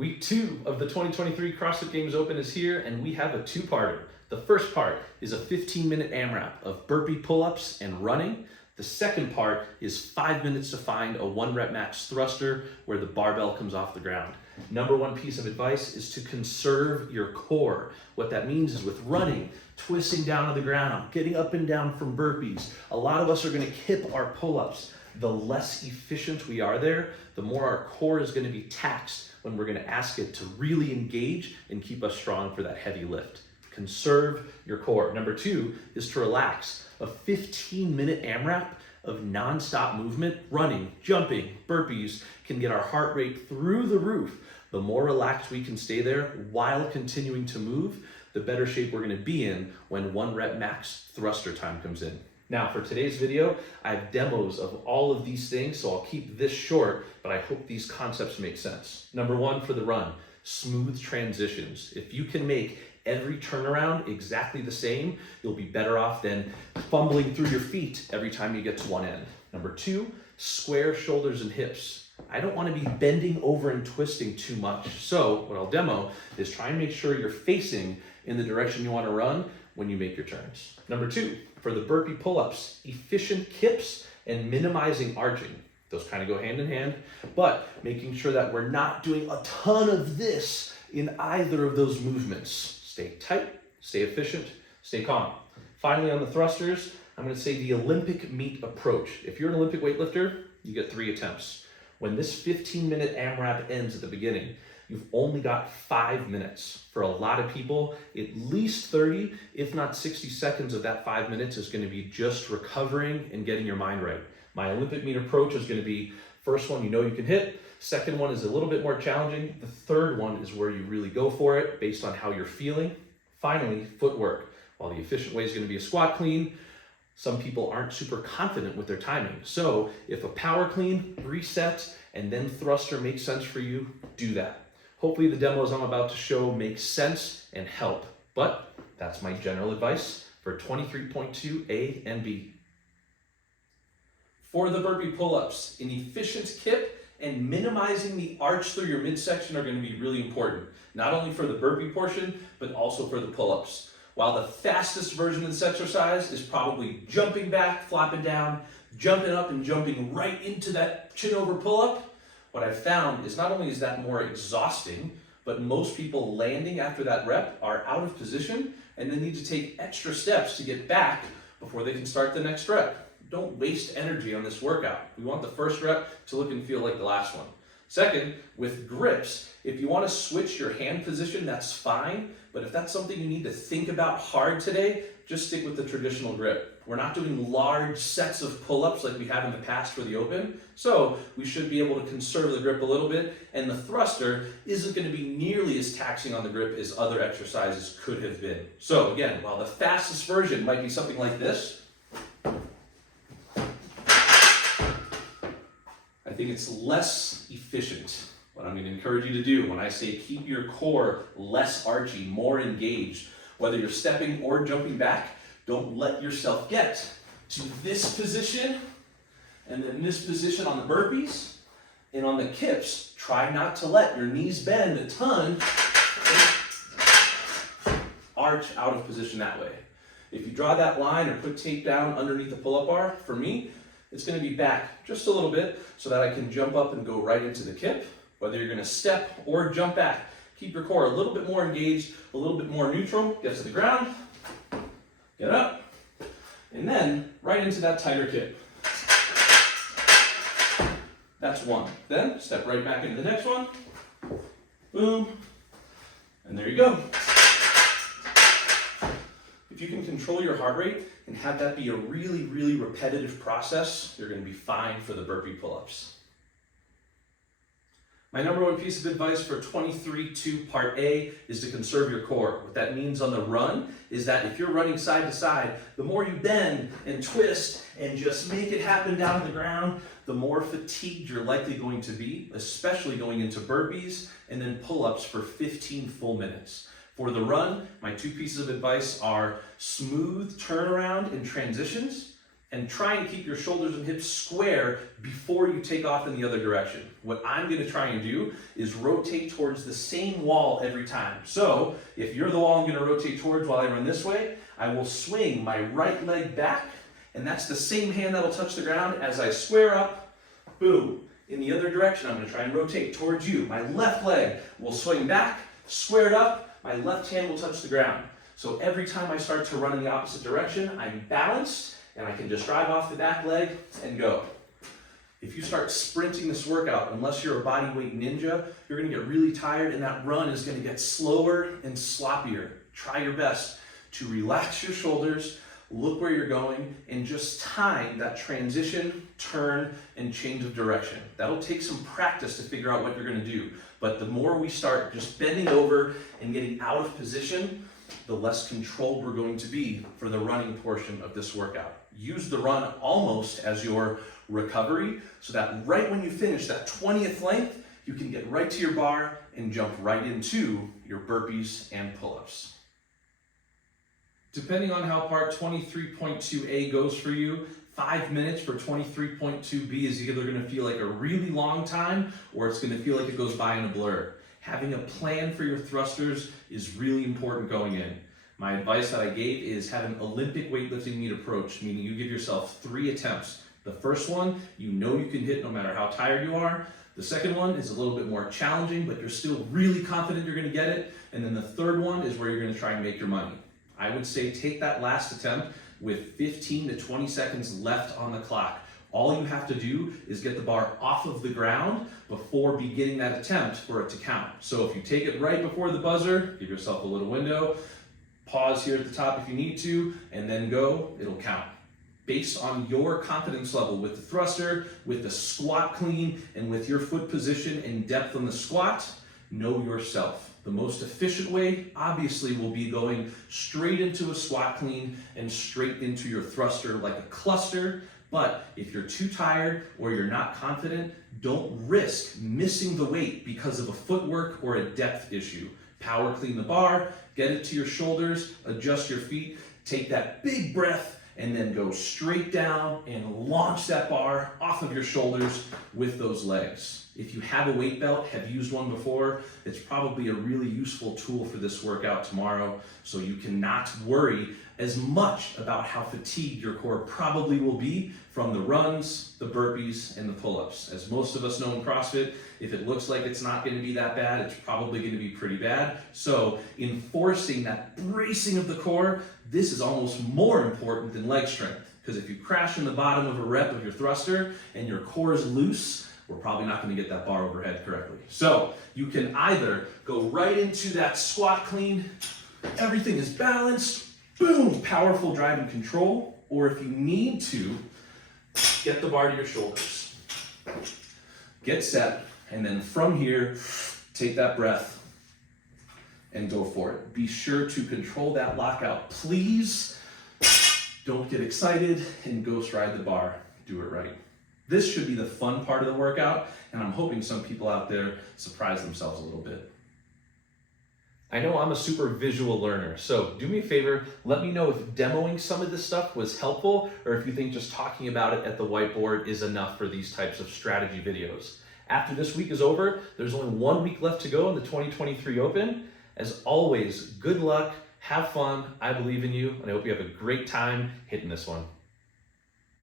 Week 2 of the 2023 CrossFit Games Open is here, and we have a two-parter. The first part is a 15-minute AMRAP of burpee pull-ups and running. The second part is 5 minutes to find a 1-rep max thruster where the barbell comes off the ground. Number one piece of advice is to conserve your core. What that means is with running, twisting down to the ground, getting up and down from burpees. A lot of us are going to kip our pull-ups. The less efficient we are there, the more our core is going to be taxed when we're going to ask it to really engage and keep us strong for that heavy lift. Conserve your core. Number 2 is to relax. A 15-minute AMRAP of non-stop movement, running, jumping, burpees, can get our heart rate through the roof. The more relaxed we can stay there while continuing to move, the better shape we're going to be in when 1-rep max thruster time comes in. Now for today's video, I have demos of all of these things, so I'll keep this short, but I hope these concepts make sense. Number 1 for the run, smooth transitions. If you can make every turnaround exactly the same, you'll be better off than fumbling through your feet every time you get to one end. Number 2, square shoulders and hips. I don't want to be bending over and twisting too much. So what I'll demo is try and make sure you're facing in the direction you want to run when you make your turns. Number 2, for the burpee pull-ups, efficient kips and minimizing arching. Those kind of go hand in hand, but making sure that we're not doing a ton of this in either of those movements. Stay tight, stay efficient, stay calm. Finally, on the thrusters, I'm going to say the Olympic meet approach. If you're an Olympic weightlifter, you get 3 attempts. When this 15-minute AMRAP ends at the beginning, you've only got 5 minutes. For a lot of people, at least 30, if not 60 seconds of that 5 minutes is going to be just recovering and getting your mind right. My Olympic meet approach is going to be, first one you know you can hit, second one is a little bit more challenging, the third one is where you really go for it based on how you're feeling. Finally, footwork. While the efficient way is going to be a squat clean, some people aren't super confident with their timing. So if a power clean, reset, and then thruster makes sense for you, do that. Hopefully the demos I'm about to show make sense and help, but that's my general advice for 23.2 A and B. For the burpee pull-ups, an efficient kip and minimizing the arch through your midsection are going to be really important, not only for the burpee portion, but also for the pull-ups. While the fastest version of this exercise is probably jumping back, flapping down, jumping up and jumping right into that chin over pull-up, what I've found is not only is that more exhausting, but most people landing after that rep are out of position and then need to take extra steps to get back before they can start the next rep. Don't waste energy on this workout. We want the first rep to look and feel like the last one. Second, with grips, if you want to switch your hand position, that's fine. But if that's something you need to think about hard today, just stick with the traditional grip. We're not doing large sets of pull-ups like we have in the past for the open, so we should be able to conserve the grip a little bit, and the thruster isn't going to be nearly as taxing on the grip as other exercises could have been. So again, while the fastest version might be something like this, I think it's less efficient. What I'm going to encourage you to do when I say keep your core less archy, more engaged, whether you're stepping or jumping back, don't let yourself get to this position and then this position on the burpees. And on the kips, try not to let your knees bend a ton. Arch out of position that way. If you draw that line or put tape down underneath the pull-up bar, for me, it's going to be back just a little bit so that I can jump up and go right into the kip. Whether you're going to step or jump back, keep your core a little bit more engaged, a little bit more neutral, get to the ground, get up, and then right into that tighter kip. That's one. Then step right back into the next one, boom, and there you go. If you can control your heart rate and have that be a really, really repetitive process, you're going to be fine for the burpee pull-ups. My number one piece of advice for 23.2 Part A is to conserve your core. What that means on the run is that if you're running side to side, the more you bend and twist and just make it happen down to the ground, the more fatigued you're likely going to be, especially going into burpees and then pull-ups for 15 full minutes. For the run, my 2 pieces of advice are smooth turnaround and transitions And try and keep your shoulders and hips square before you take off in the other direction. What I'm gonna try and do is rotate towards the same wall every time. So if you're the wall I'm gonna rotate towards while I run this way, I will swing my right leg back, and that's the same hand that'll touch the ground as I square up, boom. In the other direction, I'm gonna try and rotate towards you. My left leg will swing back, squared up, my left hand will touch the ground. So every time I start to run in the opposite direction, I'm balanced, and I can just drive off the back leg and go. If you start sprinting this workout, unless you're a bodyweight ninja, you're gonna get really tired and that run is gonna get slower and sloppier. Try your best to relax your shoulders, look where you're going, and just time that transition, turn, and change of direction. That'll take some practice to figure out what you're gonna do. But the more we start just bending over and getting out of position, the less controlled we're going to be for the running portion of this workout. Use the run almost as your recovery, so that right when you finish that 20th length, you can get right to your bar and jump right into your burpees and pull-ups. Depending on how part 23.2A goes for you, 5 minutes for 23.2B is either gonna feel like a really long time or it's gonna feel like it goes by in a blur. Having a plan for your thrusters is really important going in. My advice that I gave is have an Olympic weightlifting meet approach, meaning you give yourself 3 attempts. The first one, you know you can hit no matter how tired you are. The second one is a little bit more challenging, but you're still really confident you're gonna get it. And then the third one is where you're gonna try and make your money. I would say take that last attempt with 15 to 20 seconds left on the clock. All you have to do is get the bar off of the ground before beginning that attempt for it to count. So if you take it right before the buzzer, give yourself a little window, pause here at the top if you need to, and then go, it'll count. Based on your confidence level with the thruster, with the squat clean, and with your foot position and depth on the squat, know yourself. The most efficient way, obviously, will be going straight into a squat clean and straight into your thruster like a cluster. But if you're too tired or you're not confident, don't risk missing the weight because of a footwork or a depth issue. Power clean the bar, get it to your shoulders, adjust your feet, take that big breath, and then go straight down and launch that bar off of your shoulders with those legs. If you have a weight belt, have used one before, it's probably a really useful tool for this workout tomorrow, so you cannot worry as much about how fatigued your core probably will be from the runs, the burpees, and the pull-ups. As most of us know in CrossFit, if it looks like it's not going to be that bad, it's probably going to be pretty bad. So enforcing that bracing of the core, this is almost more important than leg strength, because if you crash in the bottom of a rep of your thruster and your core is loose, we're probably not going to get that bar overhead correctly. So you can either go right into that squat clean, everything is balanced, boom, powerful drive and control, or if you need to, get the bar to your shoulders. Get set, and then from here, take that breath and go for it. Be sure to control that lockout. Please don't get excited and ghost ride the bar. Do it right. This should be the fun part of the workout, and I'm hoping some people out there surprise themselves a little bit. I know I'm a super visual learner, so do me a favor, let me know if demoing some of this stuff was helpful, or if you think just talking about it at the whiteboard is enough for these types of strategy videos. After this week is over, there's only 1 week left to go in the 2023 Open. As always, good luck, have fun, I believe in you, and I hope you have a great time hitting this one.